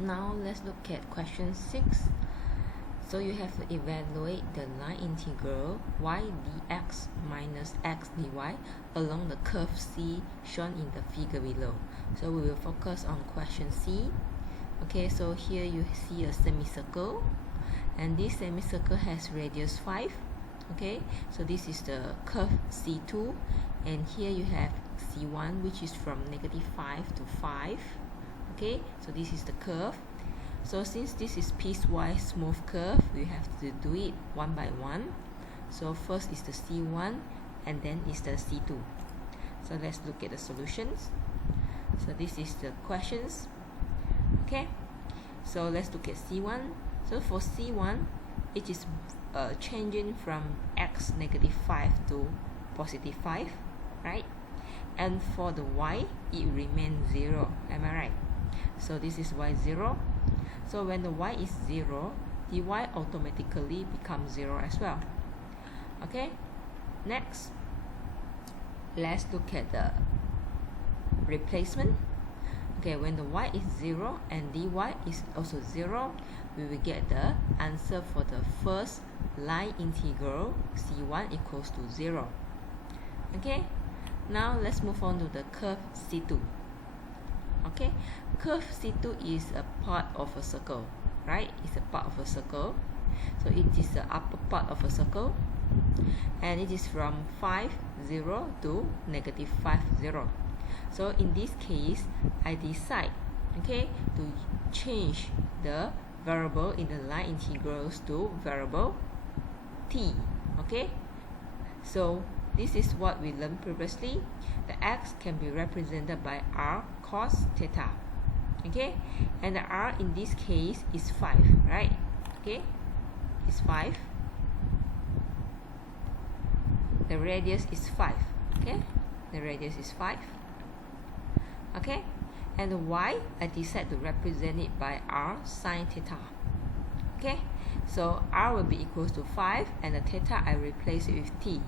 Now let's look at question 6. So you have to evaluate the line integral y dx minus x dy along the curve C shown in the figure below. So we will focus on question C. Okay, so here you see a semicircle, and this semicircle has radius 5. Okay, so this is the curve C2, and here you have C1, which is from -5 to 5. Okay, so this is the curve. So since this is piecewise smooth curve, we have to do it one by one. So first is the C1, and then is the C2. So let's look at the solutions. So this is the questions. Okay, so let's look at C1. So for C1, it is changing from x -5 to +5, right? And for the y, it remains 0. Am I right? So this is y0. So when the y is 0, the y automatically becomes 0 as well. Okay, next, let's look at the replacement. Okay, when the y is 0 and dy is also 0, we will get the answer for the first line integral C1 equals to 0. Okay, now let's move on to the curve C2. Okay, curve C2 is a part of a circle, right? It's a part of a circle. So it is the upper part of a circle, and it is from 5, 0 to -5, 0. So in this case, I decide, okay, to change the variable in the line integrals to variable t. Okay, so this is what we learned previously. The x can be represented by r cos theta. Okay, and the r in this case is 5, right? Okay, it's 5. The radius is 5. Okay, the radius is 5. Okay, and the y, I decide to represent it by r sin theta. Okay, so r will be equals to 5, and the theta I replace it with t.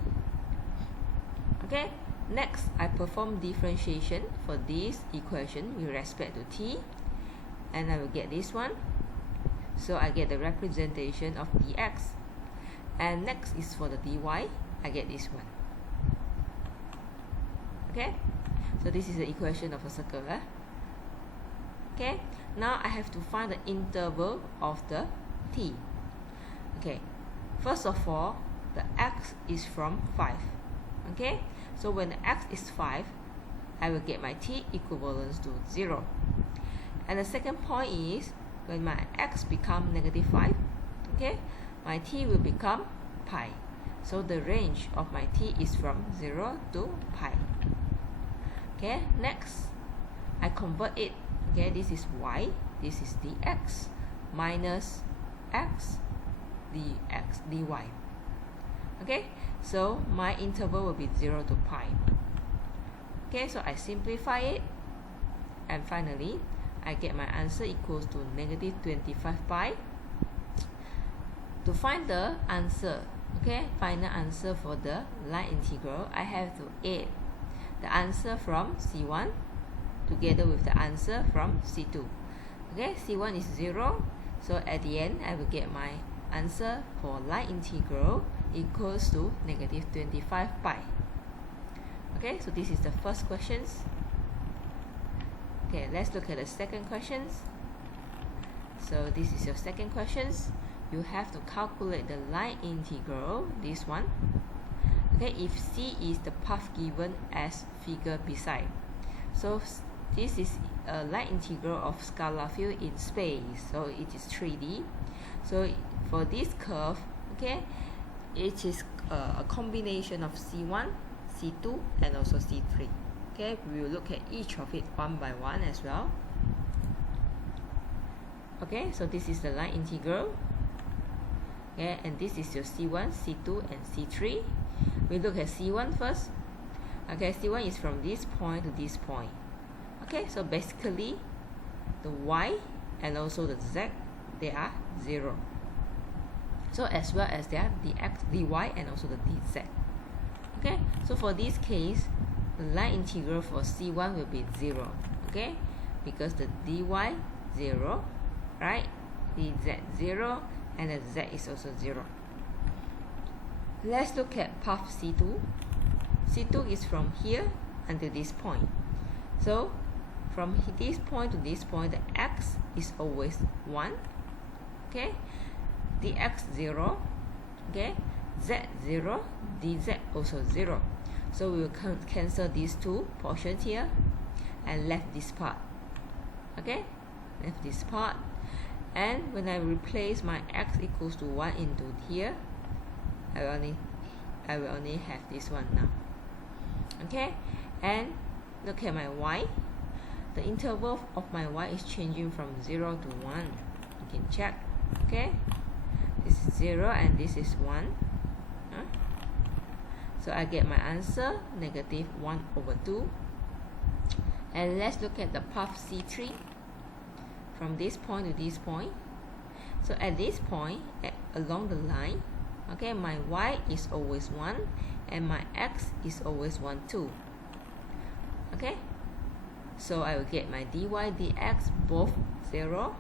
Okay, next I perform differentiation for this equation with respect to t, and I will get this one. So I get the representation of dx, and next is for the dy, I get this one. Okay, so this is the equation of a circle. Okay, now I have to find the interval of the t. Okay, first of all, the x is from 5. Okay, so when the x is 5, I will get my t equivalent to 0. And the second point is, when my x become -5, okay, my t will become pi. So the range of my t is from 0 to pi. Okay, next, I convert it. Okay, this is y, this is dx, minus x dx dy. Okay, so my interval will be 0 to pi. Okay, so I simplify it, and finally I get my answer equals to -25 pi. To find the answer, okay, final answer for the line integral, I have to add the answer from C1 together with the answer from C2. Okay, C1 is 0, so at the end I will get my answer for line integral equals to -25 pi. Okay, so this is the first questions. Okay, let's look at the second questions. So this is your second questions. You have to calculate the line integral, this one. Okay, if C is the path given as figure beside. So this is a line integral of scalar field in space, so it is 3D. So for this curve, okay, it is a combination of C1, C2, and also C3. Okay, we will look at each of it one by one as well. Okay, so this is the line integral. Okay, and this is your C1, C2, and C3. We look at C1 first. Okay, C1 is from this point to this point. Okay, so basically the y and also the z, they are 0. So as well as their dx, dy, and also the dz. Okay, so for this case, the line integral for C1 will be 0. Okay, because the dy 0 right? dz 0 and the z is also 0. Let's look at path C2. C2 is from here until this point. So from this point to this point, the x is always 1. Okay, dx 0. Okay, z 0, dz also 0. So we will cancel these two portions here and left this part. Okay, left this part. And when I replace my x equals to 1 into here, I will only have this one now. Okay, and look at my y. The interval of my y is changing from 0 to 1. You can check. Okay, this is 0 and this is 1. So I get my answer negative 1/2. And let's look at the path C3 from this point to this point. So at this point, along the line, okay, my y is always 1 and my x is always 1 too. Okay, so I will get my dy dx both 0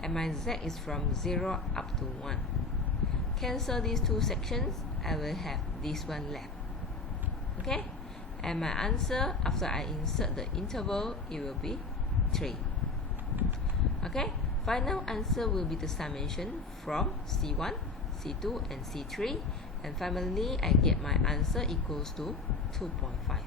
and my z is from 0 up to 1. Cancel these two sections, I will have this one left. Okay, and my answer after I insert the interval, it will be 3. Okay, final answer will be the summation from C1, C2 and C3, and finally I get my answer equals to 2.5.